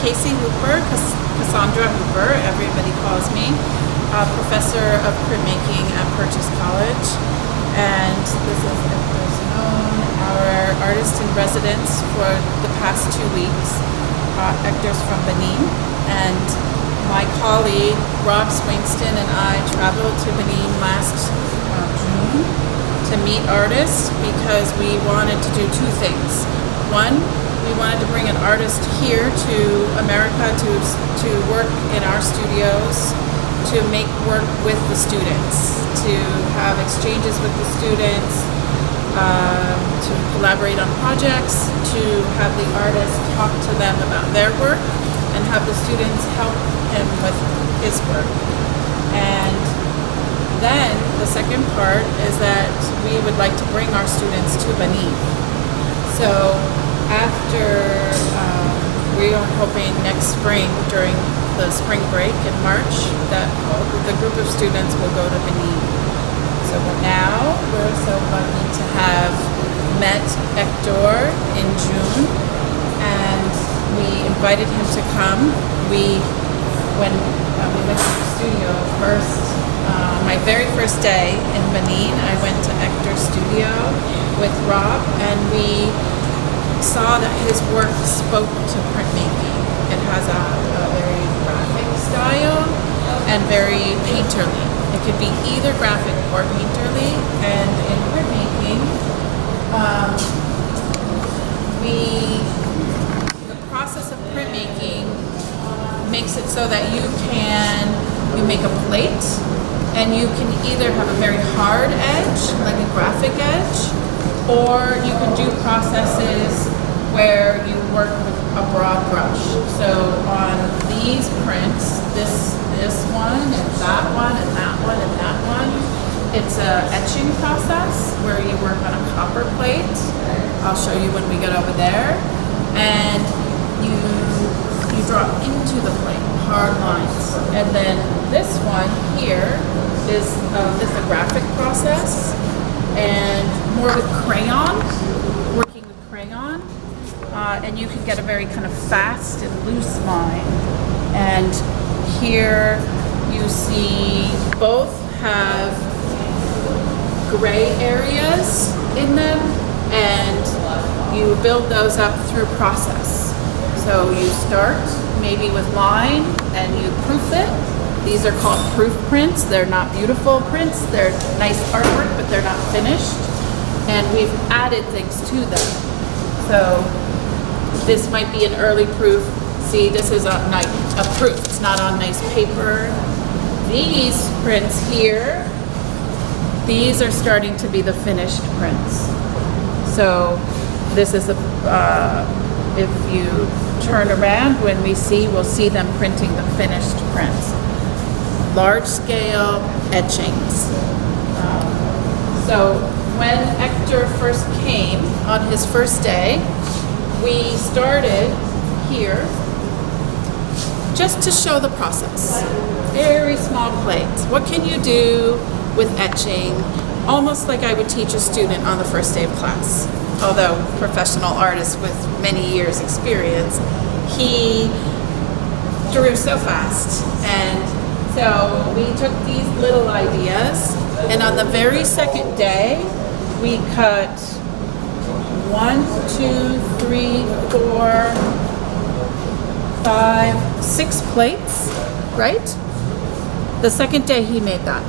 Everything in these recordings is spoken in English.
Casey Hooper, Cassandra Hooper, everybody calls me, professor of printmaking at Purchase College. And this is Hector Sonon, our artist in residence for the past 2 weeks. Hector's from Benin, and my colleague Rob Swingston and I traveled to Benin last June to meet artists because we wanted to do 2 things. One, we wanted to bring an artist here to America to work in our studios, to make work with the students, to have exchanges with the students, to collaborate on projects, to have the artist talk to them about their work, and have the students help him with his work. And then the second part is that we would like to bring our students to Benin. So after, we are hoping next spring, during the spring break in March, that the group of students will go to Benin. So now we're so lucky to have met Hector in June, and we invited him to come. When we went to the studio first, my very first day in Benin, I went to Hector's studio with Rob, and we saw that his work spoke to printmaking. It has a very graphic style and very painterly. It could be either graphic or painterly, and in printmaking, the process of printmaking makes it so that you make a plate, and you can either have a very hard edge, like a graphic edge, or you can do processes where you work with a broad brush. So on these prints, this one, and that one, and that one, and that one, it's a etching process where you work on a copper plate. I'll show you when we get over there. And you draw into the plate, hard lines. And then this one here is a graphic process, and more with crayon, working with crayon, and you can get a very kind of fast and loose line. And here you see both have gray areas in them, and you build those up through process. So you start maybe with line, and you proof it. These are called proof prints. They're not beautiful prints. They're nice artwork, but they're not finished. And we've added things to them. So this might be an early proof. See, this is a proof. It's not on nice paper. These prints here, these are starting to be the finished prints. So this is if you turn around, we'll see them printing the finished prints. Large scale etchings. So when Hector first came on his first day, we started here just to show the process. Very small plates. What can you do with etching? Almost like I would teach a student on the first day of class. Although professional artist with many years experience, he drew so fast. And so we took these little ideas, and on the very second day, we cut 1, 2, 3, 4, 5, 6 plates, right? The second day he made that.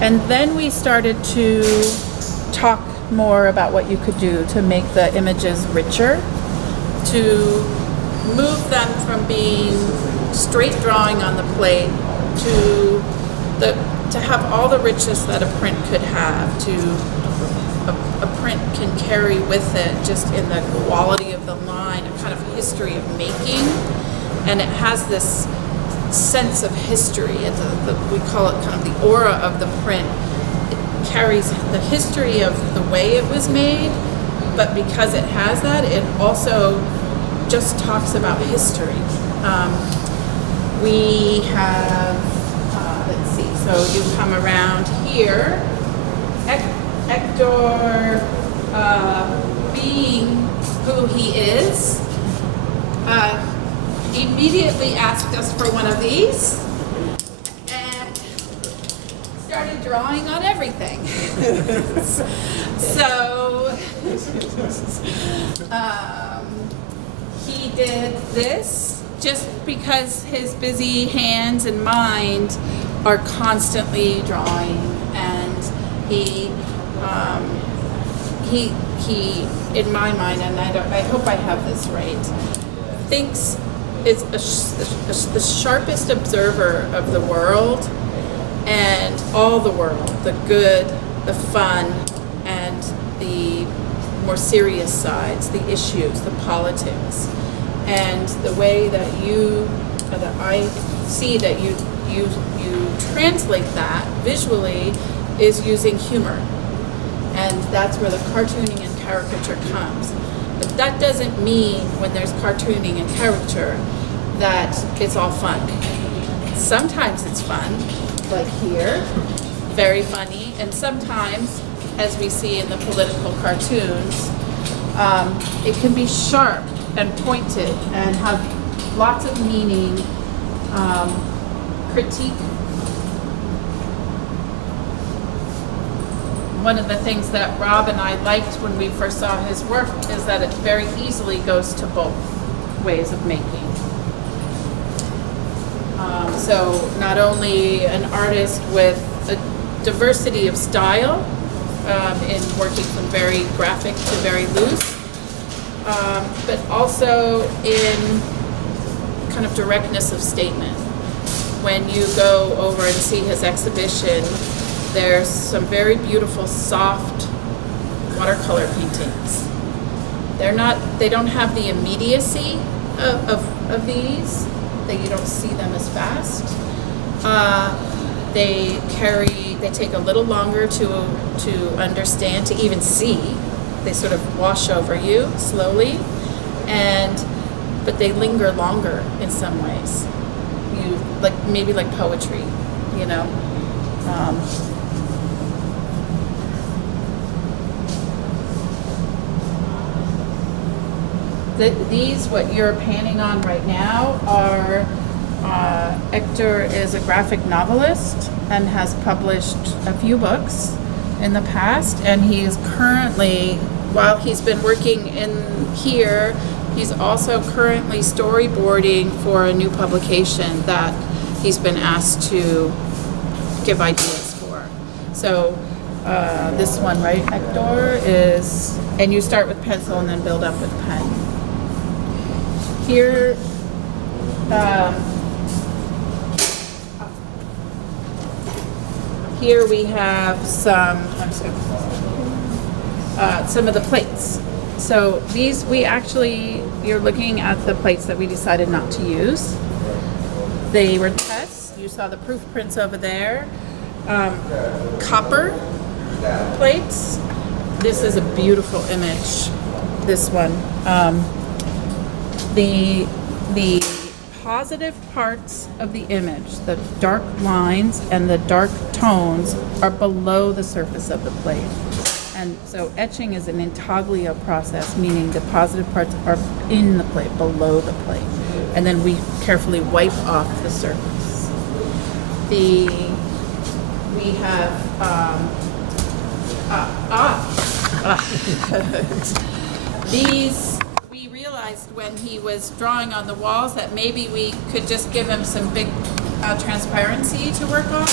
And then we started to talk more about what you could do to make the images richer, to move them from being straight drawing on the plate to have all the richness that a print could have, a print can carry with it just in the quality of the line, a kind of history of making, and it has this sense of history. We call it kind of the aura of the print. It carries the history of the way it was made, but because it has that, it also just talks about history. We have, let's see, so you come around here, Hector being who he is, immediately asked us for one of these and started drawing on everything. So he did this just because his busy hands and mind are constantly drawing, and he in my mind, and I hope I have this right, thinks is the sharpest observer of the world and all the world, the good, the fun, and the more serious sides, the issues, the politics. And the way that I see that you translate that visually is using humor. And that's where the cartooning and caricature comes. But that doesn't mean when there's cartooning and caricature that it's all fun. Sometimes it's fun, like here, very funny, and sometimes, as we see in the political cartoons, it can be sharp and pointed and have lots of meaning, critique. One of the things that Rob and I liked when we first saw his work is that it very easily goes to both ways of making. So not only an artist with a diversity of style in working from very graphic to very loose, but also in kind of directness of statement. When you go over and see his exhibition, there's some very beautiful soft watercolor paintings. They don't have the immediacy of these, that you don't see them as fast. They take a little longer to understand, to even see. They sort of wash over you slowly, but they linger longer in some ways. Maybe like poetry, you know. These, what you're panning on right now, are Hector is a graphic novelist and has published a few books in the past, and he is currently, while he's been working in here, he's also currently storyboarding for a new publication that he's been asked to give ideas for. So this one, right, Hector, is, and you start with pencil and then build up with pen. Here, here we have some of the plates. So these, you're looking at the plates that we decided not to use. They were tests. You saw the proof prints over there. Copper plates. This is a beautiful image, this one. The positive parts of the image, the dark lines and the dark tones, are below the surface of the plate. And so etching is an intaglio process, meaning the positive parts are in the plate, below the plate. And then we carefully wipe off the surface. We have, these, we realized when he was drawing on the walls that maybe we could just give him some big transparency to work on.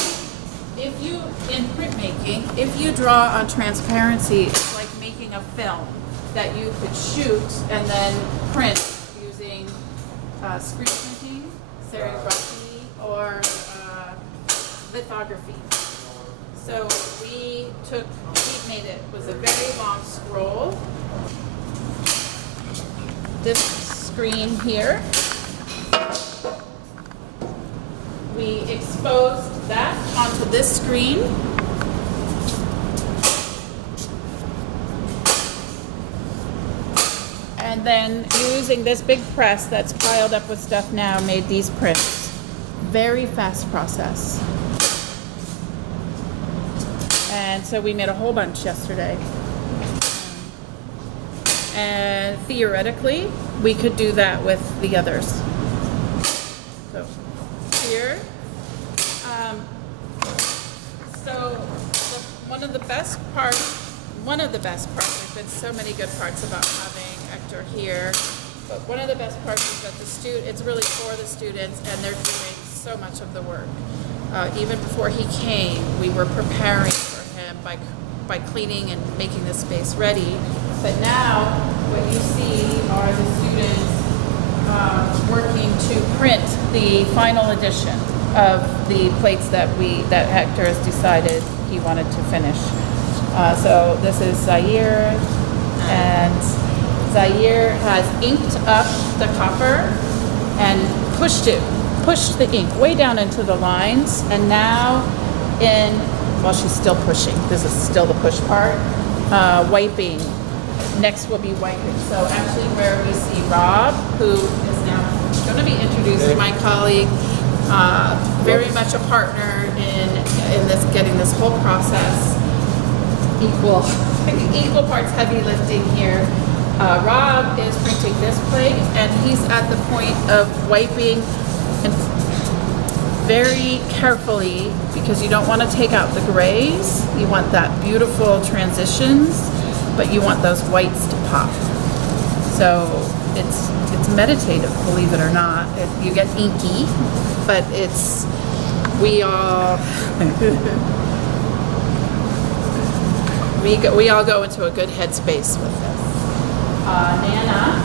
If you, in printmaking, if you draw on transparency, it's like making a film that you could shoot and then print using screen printing, serigraphy, or lithography. So we made it, was a very long scroll. This screen here, we exposed that onto this screen. And then using this big press that's piled up with stuff now, made these prints. Very fast process. And so we made a whole bunch yesterday. And theoretically, we could do that with the others. So here, one of the best parts, there's been so many good parts about having Hector here, but one of the best parts is that it's really for the students, and they're doing so much of the work. Even before he came, we were preparing for him by cleaning and making the space ready. But now, what you see are the students working to print the final edition of the plates that Hector has decided he wanted to finish. So this is Zaire, and Zaire has inked up the copper and pushed the ink way down into the lines, and now she's still pushing. This is still the push part. Wiping. Next will be wiping. So actually where we see Rob, who is now going to be introduced to my colleague, very much a partner in this, getting this whole process equal parts heavy lifting here. Rob is printing this plate, and he's at the point of wiping and very carefully, because you don't want to take out the grays. You want that beautiful transitions, but you want those whites to pop. So it's meditative, believe it or not. You get inky, but we all we all go into a good headspace with this. Nana,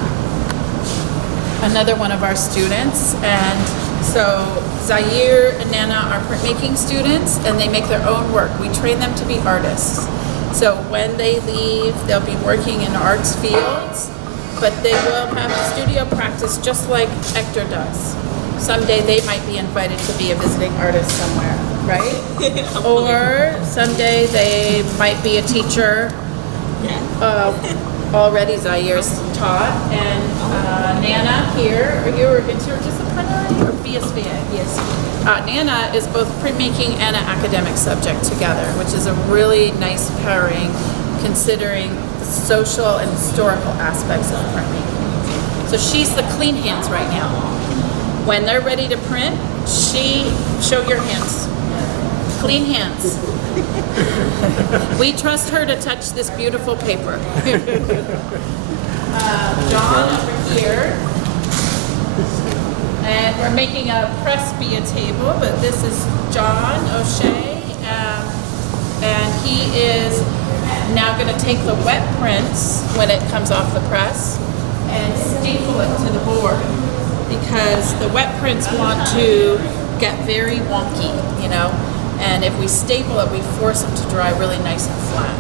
another one of our students, and so Zaire and Nana are printmaking students, and they make their own work. We train them to be artists. So when they leave, they'll be working in arts fields, but they will have studio practice just like Hector does. Someday they might be invited to be a visiting artist somewhere, right? Or someday they might be a teacher. Already Zaire's taught, and Nana here, are you interdisciplinary or BSVA? Yes. Nana is both printmaking and an academic subject together, which is a really nice pairing considering the social and historical aspects of printmaking. So she's the clean hands right now. When they're ready to print, show your hands. Clean hands. We trust her to touch this beautiful paper. John over here. And we're making a press via table, but this is John O'Shea. And he is now going to take the wet prints when it comes off the press and staple it to the board, because the wet prints want to get very wonky, and if we staple it, we force them to dry really nice and flat.